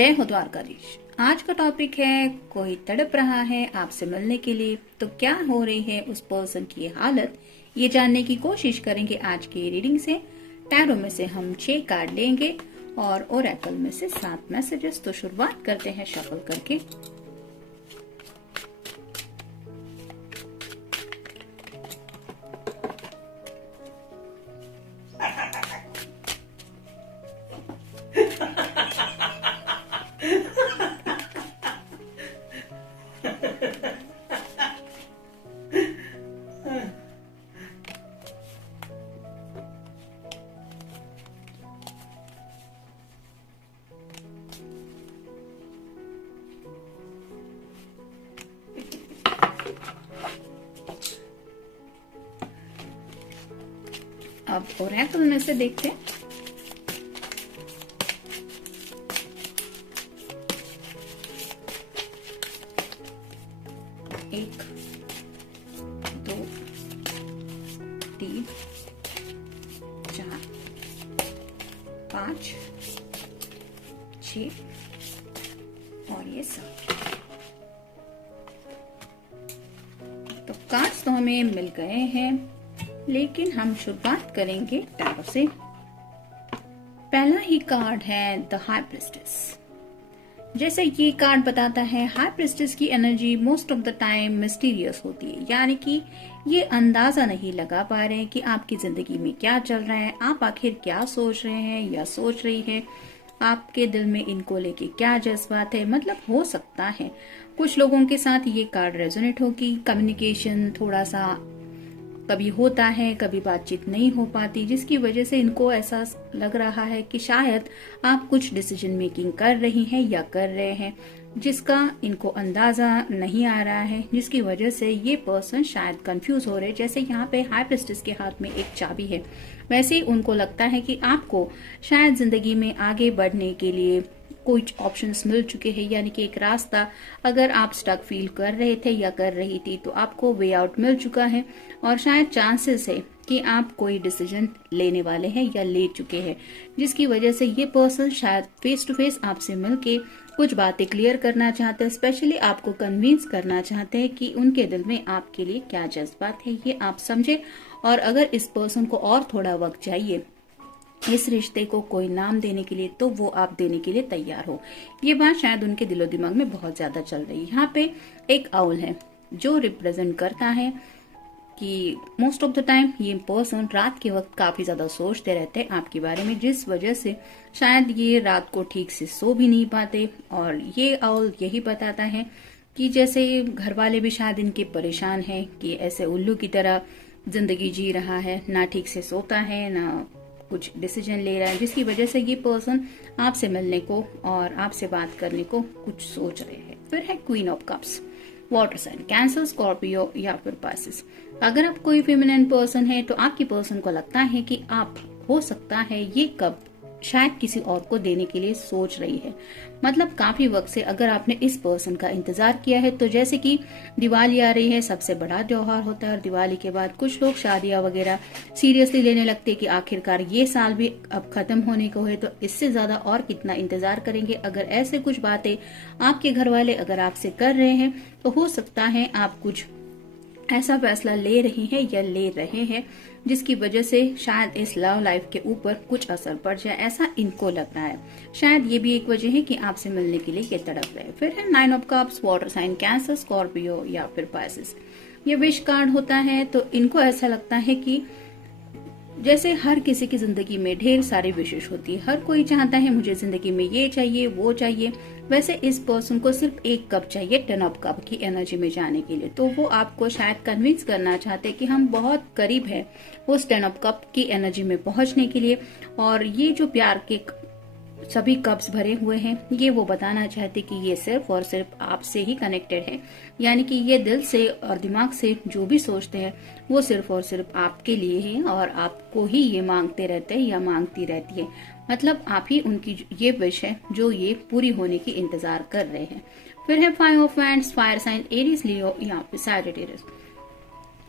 जय हो द्वारकाधीश। आज का टॉपिक है कोई तड़प रहा है आपसे मिलने के लिए, तो क्या हो रही है उस पर्सन की हालत, ये जानने की कोशिश करेंगे आज की रीडिंग से। टैरो में से हम 6 कार्ड लेंगे और ओरेकल में से 7 मैसेजेस। तो शुरुआत करते हैं शफल करके। अब ओरेकल में से देखते हैं। एक, 2, 3, 4, 5, 6 और ये 7। तो कार्ड्स तो हमें मिल गए हैं, लेकिन हम शुरुआत करेंगे टैरो से। पहला ही कार्ड है द हाई प्रिस्टेस। जैसे ये कार्ड बताता है, हाई प्रिस्टेस की energy most of the time mysterious होती है, यानी कि ये अंदाजा नहीं लगा पा रहे हैं कि आपकी जिंदगी में क्या चल रहा है, आप आखिर क्या सोच रहे हैं या सोच रही है, आपके दिल में इनको लेके क्या जज्बात है। मतलब हो सकता है कुछ लोगों के साथ ये कार्ड रेजोनेट होगी। कम्युनिकेशन थोड़ा सा कभी होता है, कभी बातचीत नहीं हो पाती, जिसकी वजह से इनको ऐसा लग रहा है कि शायद आप कुछ डिसीजन मेकिंग कर रही हैं या कर रहे हैं जिसका इनको अंदाजा नहीं आ रहा है, जिसकी वजह से ये पर्सन शायद कंफ्यूज हो रहे। जैसे यहाँ पे हाई प्रिस्टेस के हाथ में एक चाबी है, वैसे ही उनको लगता है कि आपको शायद जिंदगी में आगे बढ़ने के लिए कुछ ऑप्शंस मिल चुके हैं, यानी कि एक रास्ता अगर आप स्टक फील कर रहे थे या कर रही थी तो आपको वे आउट मिल चुका है और शायद चांसेस है कि आप कोई डिसीजन लेने वाले हैं या ले चुके हैं, जिसकी वजह से ये पर्सन शायद फेस टू फेस आपसे मिलके कुछ बातें क्लियर करना चाहते हैं। स्पेशली आपको कन्विंस करना चाहते हैं कि उनके दिल में आपके लिए क्या जज्बात है, ये आप समझे। और अगर इस पर्सन को और थोड़ा वक्त चाहिए इस रिश्ते को कोई नाम देने के लिए, तो वो आप देने के लिए तैयार हो। ये बात शायद उनके दिलो दिमाग में बहुत ज्यादा चल रही है। यहाँ पे एक आउल है जो रिप्रेजेंट करता है कि मोस्ट ऑफ द टाइम ये पर्सन रात के वक्त काफी ज्यादा सोचते रहते हैं आपके बारे में, जिस वजह से शायद ये रात को ठीक से सो भी नहीं पाते। और ये आउल यही बताता है कि जैसे घर वाले भी शायद इनके परेशान हैं कि ऐसे उल्लू की तरह जिंदगी जी रहा है, ना ठीक से सोता है ना कुछ डिसीजन ले रहा है, जिसकी वजह से ये पर्सन आपसे मिलने को और आपसे बात करने को कुछ सोच रहे हैं। फिर है queen of cups, water sign, Cancer, Scorpio या फिर पाइसेस। अगर आप कोई फेमिनिन पर्सन है तो आपकी पर्सन को लगता है कि आप हो सकता है ये कप शायद किसी और को देने के लिए सोच रही है। मतलब काफी वक्त से अगर आपने इस पर्सन का इंतजार किया है, तो जैसे कि दिवाली आ रही है, सबसे बड़ा त्योहार होता है, और दिवाली के बाद कुछ लोग शादियां वगैरह सीरियसली लेने लगते हैं कि आखिरकार ये साल भी अब खत्म होने को है, तो इससे ज्यादा और कितना इंतजार करेंगे। अगर ऐसे कुछ बातें आपके घर वाले अगर आपसे कर रहे हैं, तो हो सकता है आप कुछ ऐसा फैसला ले रही हैं या ले रहे हैं जिसकी वजह से शायद इस लव लाइफ के ऊपर कुछ असर पड़ जाए, ऐसा इनको लग रहा है। शायद ये भी एक वजह है कि आपसे मिलने के लिए ये तड़प रहे। फिर है 9 of cups, water sign, Cancer, Scorpio या फिर पाइसेस। ये विश कार्ड होता है, तो इनको ऐसा लगता है कि जैसे हर किसी की जिंदगी में ढेर सारी विशेष होती है, हर कोई चाहता है मुझे जिंदगी में ये चाहिए वो चाहिए, वैसे इस पर्सन को सिर्फ एक कप चाहिए 10 ऑफ कप की एनर्जी में जाने के लिए। तो वो आपको शायद कन्विंस करना चाहते हैं कि हम बहुत करीब है उस 10 ऑफ कप की एनर्जी में पहुंचने के लिए। और ये जो प्यार के सभी कप्स भरे हुए हैं, ये वो बताना चाहते कि ये सिर्फ और सिर्फ आपसे ही कनेक्टेड है, यानी कि ये दिल से और दिमाग से जो भी सोचते हैं वो सिर्फ और सिर्फ आपके लिए है और आपको ही ये मांगते रहते हैं या मांगती रहती है। मतलब आप ही उनकी ये विश है जो ये पूरी होने की इंतजार कर रहे हैं। फिर है 5 of wands, fire sign, Aries, Leo या फिर सैजिटेरियस।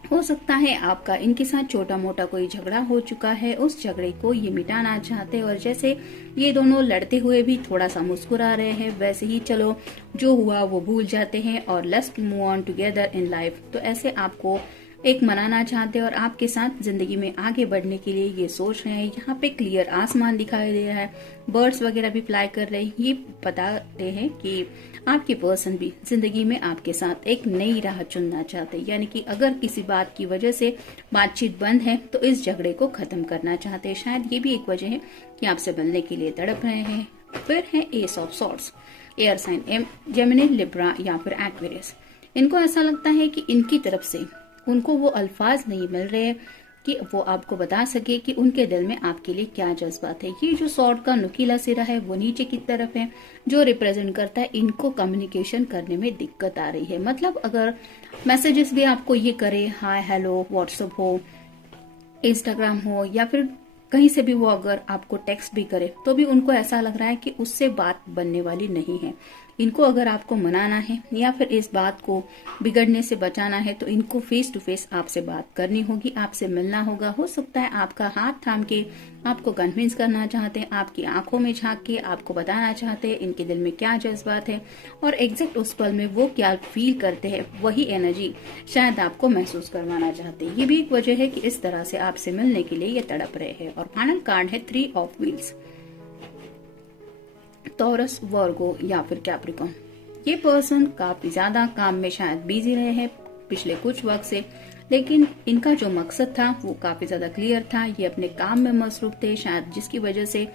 हो सकता है आपका इनके साथ छोटा मोटा कोई झगड़ा हो चुका है, उस झगड़े को ये मिटाना चाहते हैं और जैसे ये दोनों लड़ते हुए भी थोड़ा सा मुस्कुरा रहे हैं, वैसे ही चलो जो हुआ वो भूल जाते हैं और let's move on together in life. तो ऐसे आपको एक मनाना चाहते हैं और आपके साथ जिंदगी में आगे बढ़ने के लिए ये सोच रहे हैं। यहाँ पे क्लियर आसमान दिखाई दे रहा है, बर्ड्स वगैरह भी फ्लाई कर रहे हैं। ये बताते हैं कि आपके पर्सन भी जिंदगी में आपके साथ एक नई राह चुनना चाहते हैं, यानी कि अगर किसी बात की वजह से बातचीत बंद है तो इस झगड़े को खत्म करना चाहते हैं। शायद ये भी एक वजह है कि आपसे मिलने के लिए तड़प रहे हैं। फिर है ace of swords, air sign Gemini, Libra या फिर एक्वेरियस। इनको ऐसा लगता है कि इनकी तरफ से उनको वो अल्फाज नहीं मिल रहे कि वो आपको बता सके कि उनके दिल में आपके लिए क्या जज्बात है। ये जो सॉर्ड का नुकीला सिरा है वो नीचे की तरफ है, जो रिप्रेजेंट करता है इनको कम्युनिकेशन करने में दिक्कत आ रही है। मतलब अगर मैसेजेस भी आपको ये करे, हाय हेलो, व्हाट्सएप हो, इंस्टाग्राम हो या फिर कहीं से भी वो अगर आपको टेक्स्ट भी करे तो भी उनको ऐसा लग रहा है कि उससे बात बनने वाली नहीं है। इनको अगर आपको मनाना है या फिर इस बात को बिगड़ने से बचाना है तो इनको फेस टू फेस आपसे बात करनी होगी, आपसे मिलना होगा। हो सकता है आपका हाथ थाम के आपको कन्विंस करना चाहते हैं, आपकी आंखों में झांक के आपको बताना चाहते हैं इनके दिल में क्या जज्बात है और एग्जैक्ट उस पल में वो क्या फील करते हैं, वही एनर्जी शायद आपको महसूस करवाना चाहते हैं। ये भी एक वजह है कि इस तरह से आपसे मिलने के लिए ये तड़प रहे हैं। और फाइनल कार्ड है 3 ऑफ व्हील्स, टॉरस, वर्गो या फिर कैप्रिकॉर्न। ये पर्सन काफी ज्यादा काम में शायद बिजी रहे हैं पिछले कुछ वक्त से, लेकिन इनका जो मकसद था वो काफी ज्यादा क्लियर था। ये अपने काम में मसरूफ थे शायद, जिसकी वजह से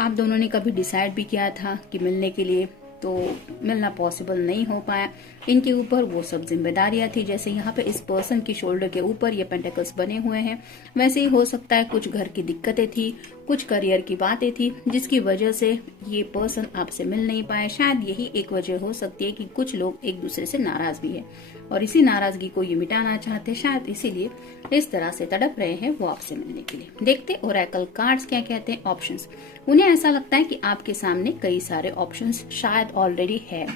आप दोनों ने कभी डिसाइड भी किया था कि मिलने के लिए, तो मिलना पॉसिबल नहीं हो पाया। इनके ऊपर वो सब जिम्मेदारियां थी, जैसे यहाँ पे इस पर्सन की शोल्डर के ऊपर ये पेंटिकल्स बने हुए हैं, वैसे ही हो सकता है कुछ घर की दिक्कतें थी, कुछ करियर की बातें थी, जिसकी वजह से ये पर्सन आपसे मिल नहीं पाए। शायद यही एक वजह हो सकती है कि कुछ लोग एक दूसरे से नाराज भी है और इसी नाराजगी को ये मिटाना चाहते, शायद इसीलिए इस तरह से तड़प रहे हैं वो आपसे मिलने के लिए। देखते ओरेकल कार्ड्स क्या कहते हैं। ऑप्शंस, उन्हें ऐसा लगता है कि आपके सामने कई सारे ऑप्शंस शायद ऑलरेडी है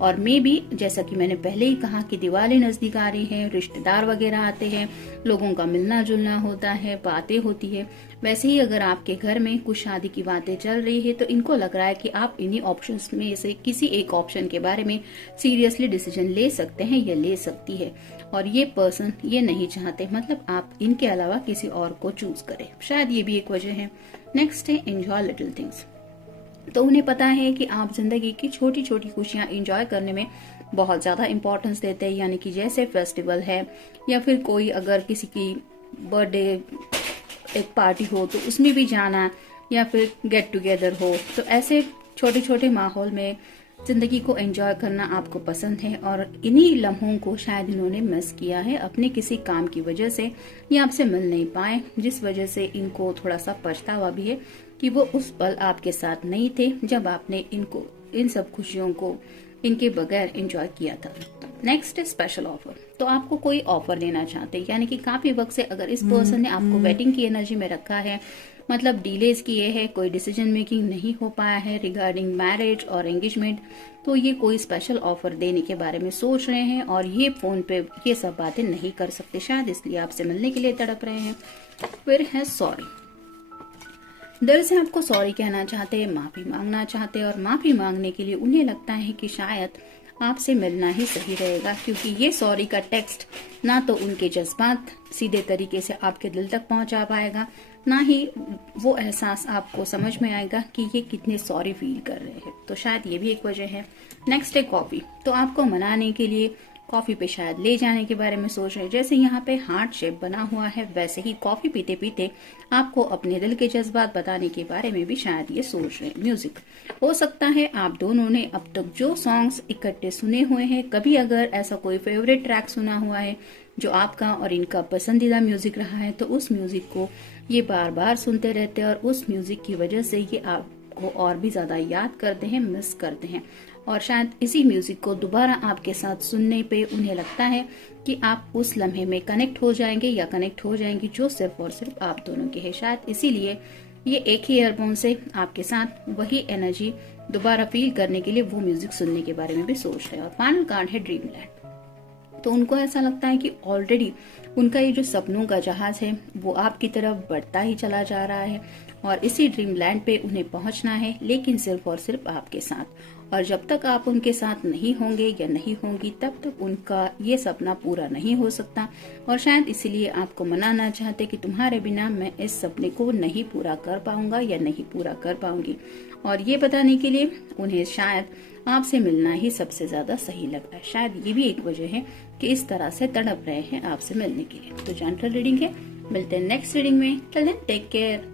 और मे बी, जैसा कि मैंने पहले ही कहा कि दिवाली नजदीक आ रही है, रिश्तेदार वगैरह आते हैं, लोगों का मिलना जुलना होता है, बातें होती है। वैसे ही अगर आपके घर में कुछ शादी की बातें चल रही है तो इनको लग रहा है कि आप इन्हीं ऑप्शंस में से किसी एक ऑप्शन के बारे में सीरियसली डिसीजन ले सकते हैं या ले सकती है और ये पर्सन ये नहीं चाहते, मतलब आप इनके अलावा किसी और को चूज करें। शायद ये भी एक वजह है। नेक्स्ट है एंजॉय लिटिल थिंग्स। तो उन्हें पता है कि आप जिंदगी की छोटी छोटी खुशियां एंजॉय करने में बहुत ज्यादा इंपॉर्टेंस देते हैं, यानी कि जैसे फेस्टिवल है या फिर कोई अगर किसी की बर्थडे एक पार्टी हो तो उसमें भी जाना या फिर गेट टुगेदर हो, तो ऐसे छोटे छोटे माहौल में जिंदगी को एंजॉय करना आपको पसंद है और इन्हीं लम्हों को शायद इन्होंने मिस किया है अपने किसी काम की वजह से, ये आपसे मिल नहीं पाए, जिस वजह से इनको थोड़ा सा पछतावा भी है कि वो उस पल आपके साथ नहीं थे जब आपने इनको इन सब खुशियों को इनके बगैर एंजॉय किया था। नेक्स्ट है स्पेशल ऑफर। तो आपको कोई ऑफर देना चाहते हैं, यानी कि काफी वक्त से अगर इस पर्सन ने आपको वेटिंग की एनर्जी में रखा है, मतलब डिलेज किए हैं, कोई डिसीजन मेकिंग नहीं हो पाया है रिगार्डिंग मैरिज और एंगेजमेंट, तो ये कोई स्पेशल ऑफर देने के बारे में सोच रहे हैं और ये फोन पे ये सब बातें नहीं कर सकते, शायद इसलिए आपसे मिलने के लिए तड़प रहे हैं। फिर है सॉरी। दिल से आपको सॉरी कहना चाहते हैं, माफी मांगना चाहते हैं और माफी मांगने के लिए उन्हें लगता है कि शायद आपसे मिलना ही सही रहेगा, क्योंकि ये सॉरी का टेक्स्ट ना तो उनके जज्बात सीधे तरीके से आपके दिल तक पहुंचा पाएगा, ना ही वो एहसास आपको समझ में आएगा कि ये कितने सॉरी फील कर रहे हैं, तो शायद ये भी एक वजह है। नेक्स्ट है कॉफी। तो आपको मनाने के लिए कॉफी पे शायद ले जाने के बारे में सोच रहे हैं, जैसे यहाँ पे हार्ट शेप बना हुआ है वैसे ही कॉफी पीते पीते आपको अपने दिल के जज्बात बताने के बारे में भी शायद ये सोच रहे हैं। म्यूजिक, हो सकता है आप दोनों ने अब तक जो सॉन्ग्स इकट्ठे सुने हुए हैं, कभी अगर ऐसा कोई फेवरेट ट्रैक सुना हुआ है जो आपका और इनका पसंदीदा म्यूजिक रहा है, तो उस म्यूजिक को ये बार बार सुनते रहते हैं और उस म्यूजिक की वजह से ये आपको और भी ज्यादा याद करते हैं, मिस करते हैं और शायद इसी म्यूजिक को दोबारा आपके साथ सुनने पे उन्हें लगता है कि आप उस लम्हे में कनेक्ट हो जाएंगे या कनेक्ट हो जाएंगी जो सिर्फ और सिर्फ आप दोनों के है। शायद इसीलिए ये एक ही ईयरफोन से आपके साथ वही एनर्जी दोबारा फील करने के लिए वो म्यूजिक सुनने के बारे में भी सोच रहे हैं। और फाइनल कार्ड है ड्रीमलैंड। तो उनको ऐसा लगता है कि ऑलरेडी उनका ये जो सपनों का जहाज है वो आपकी तरफ बढ़ता ही चला जा रहा है और इसी ड्रीम लैंड पे उन्हें पहुंचना है, लेकिन सिर्फ और सिर्फ आपके साथ। और जब तक आप उनके साथ नहीं होंगे या नहीं होंगी तब तक उनका ये सपना पूरा नहीं हो सकता। और शायद इसीलिए आपको मनाना चाहते कि तुम्हारे बिना मैं इस सपने को नहीं पूरा कर पाऊंगा या नहीं पूरा कर पाऊंगी। और ये बताने के लिए उन्हें शायद आपसे मिलना ही सबसे ज्यादा सही लगता है। शायद ये भी एक वजह है कि इस तरह से तड़प रहे हैं आपसे मिलने के लिए। तो जनरल रीडिंग है, मिलते हैं नेक्स्ट रीडिंग में। Till then take care.